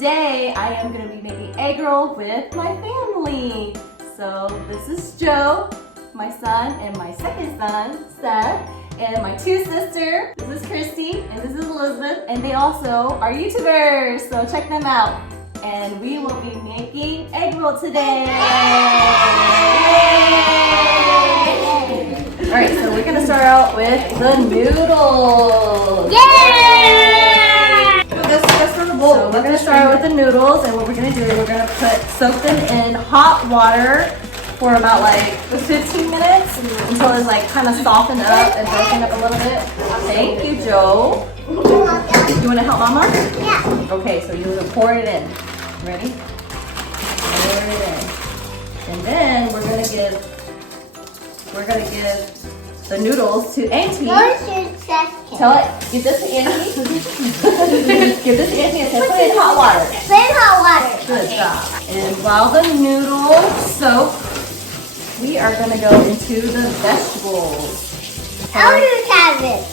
today I am going to be making egg roll with my family. So this is Joe, my son, and my second son, Seth, and my two sisters. This is KRISTY, and this is Elizabeth, and they also are YouTubers, so check them out. And we will be making egg roll today. All right, so we're gonna start out with the noodles. Yay! That's for the bowl. So we're gonna start out with the noodles, and what we're gonna do is we're gonna soak them in hot water for about like 15 minutes until it's like kind of softened up and broken up a little bit. Thank you, Joe. You wanna help Mama? Yeah. Okay, so you're gonna pour it in. Ready? Pour it in. And then we're gonna give the noodles to Auntie. Tell it, give this to Auntie. Give this to Auntie and say, put it in hot water. Put in hot water. Good job. And while the noodles soak, we are gonna go into the vegetables. I'll do the cabbage.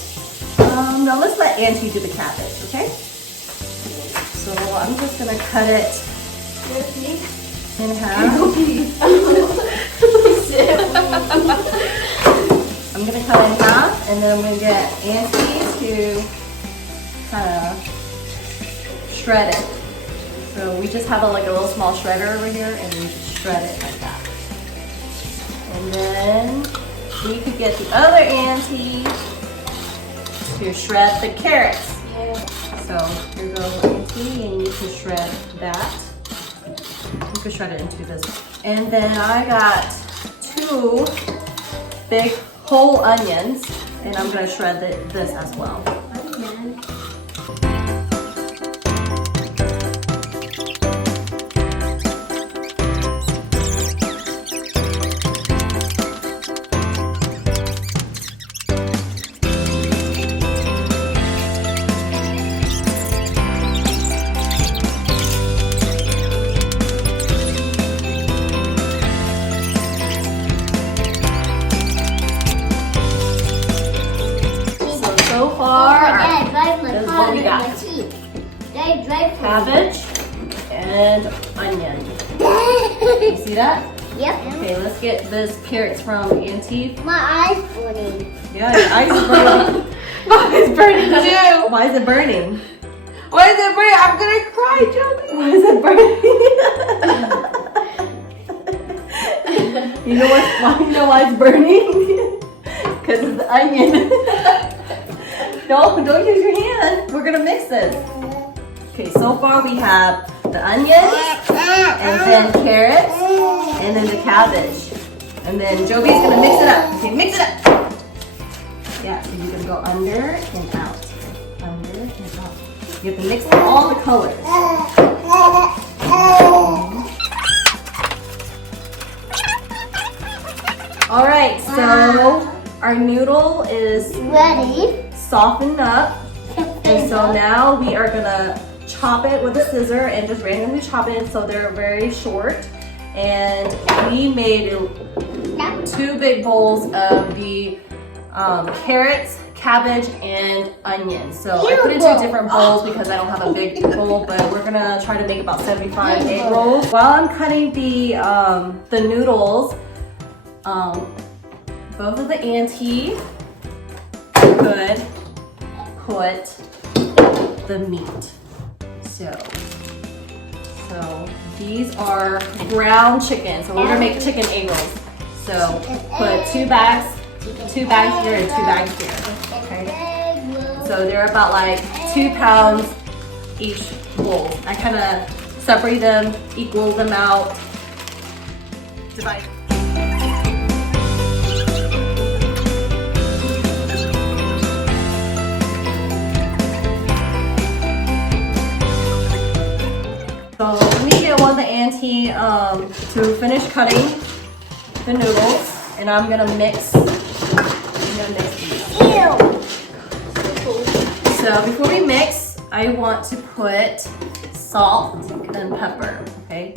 No, let's let Auntie do the cabbage, okay? So I'm just gonna cut it in half. I'm gonna cut it in half, and then I'm gonna get Auntie to kind of shred it. So we just have like a little small shredder over here, and we just shred it like that. And then we could get the other Auntie to shred the carrots. So here goes Auntie, and you can shred that. You can shred it into this. And then I got 2 big whole onions, and I'm gonna shred this as well. So far, this is what we got. Cabbage and onion. You see that? Yep. Okay, let's get this carrots from Auntie. My eyes burning. Yeah, your eyes are burning. Mine is burning too. Why is it burning? Why is it burning? I'm gonna cry, Jobie. Why is it burning? You know why it's burning? Because it's the onion. Don't use your hand. We're gonna mix this. Okay, so far we have the onions, and then carrots, and then the cabbage. And then Jobie's gonna mix it up. Okay, mix it up. Yeah, so you're gonna go under and out. Under and out. You have to mix all the colors. All right, so our noodle is Ready? softened up. And so now we are gonna chop it with a scissor and just randomly chop it so they're very short. And we made 2 big bowls of the carrots, cabbage, and onions. So I put it into different bowls because I don't have a big bowl, but we're gonna try to make about 75 egg rolls. While I'm cutting the noodles, both of the Auntie could put the meat. So these are ground chicken. So we're gonna make chicken egg rolls. So put 2 bags here and 2 bags here. Okay. So they're about like 2 pounds each bowl. I kind of separate them, equal them out, divide. So let me get one of the Auntie to finish cutting the noodles, and I'm gonna mix these. Ew. So before we mix, I want to put salt and pepper, okay?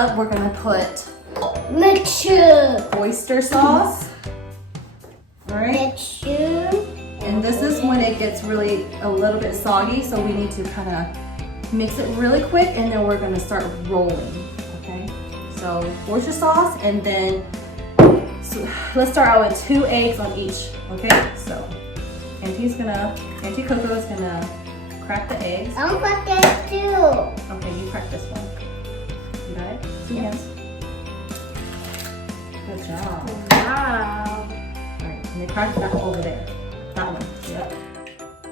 up, we're gonna put Mixture. oyster sauce. All right. Mixture. And this is when it gets really a little bit soggy, so we need to kind of mix it really quick, and then we're gonna start rolling. Okay. So oyster sauce, and then let's start out with 2 eggs on each. Okay. So Auntie Coco is gonna crack the eggs. I'm crack that too. Okay, you crack this one. You got it? 2 hands. Good job. Wow. Alright, and then crack that over there. That one. Yep.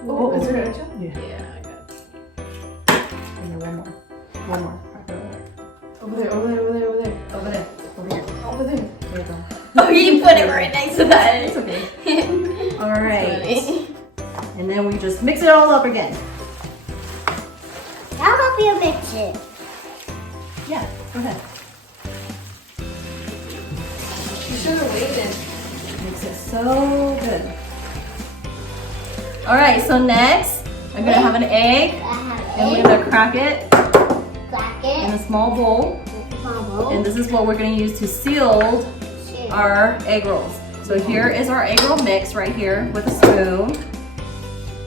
Oh, is there a Yeah. Yeah, I got it. And then one more. One more. Crack it over there. Over there. Over there. Over here. Over there. There you go. Oh, you put it right next to that. It's okay. Alright. And then we just mix it all up again. I'll help you mix it. Yeah, go ahead. You should have waited. Makes it so good. Alright, so next, I'm gonna have an egg. I have And we're egg. gonna crack it Crack in it. a small bowl. And this is what we're gonna use to seal our egg rolls. So here is our egg roll mix right here with a spoon.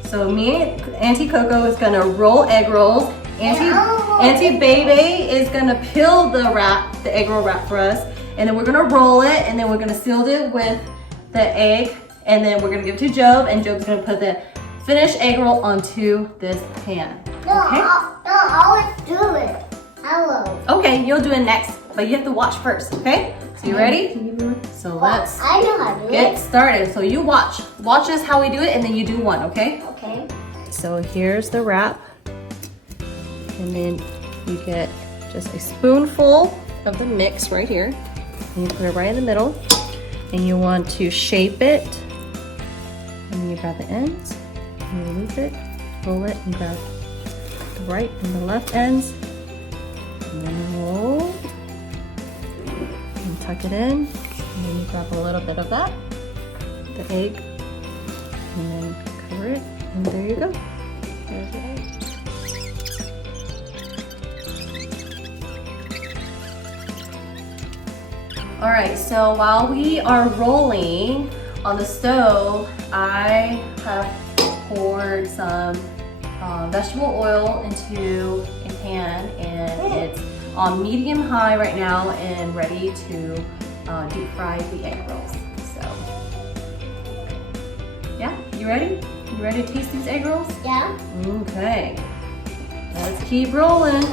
So me, Auntie Coco is gonna roll egg rolls. Auntie BAEBAE is gonna peel the egg roll wrap for us. And then we're gonna roll it, and then we're gonna seal it with the egg. And then we're gonna give it to Job, and Job's gonna put the finished egg roll onto this pan. Okay? I'll do it. Hello. Okay, you'll do it next, but you have to watch first, okay? So you ready? So let's I know how to do get it. started. So you watch. Watch us how we do it, and then you do one, okay? Okay. So here's the wrap. And then you get just a spoonful of the mix right here. And you put it right in the middle. And you want to shape it. And then you grab the ends, and you loop it, roll it, and grab the right and the left ends. And then roll. And tuck it in. And then you grab a little bit of that, the egg, and then cover it. And there you go. There's the egg. All right, so while we are rolling on the stove, I have poured some vegetable oil into a pan, and it's on medium high right now and ready to deep fry the egg rolls. So, yeah, you ready? You ready to taste these egg rolls? Yeah. Okay, let's keep rolling.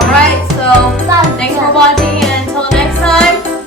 Alright, so thanks for watching, and until next time.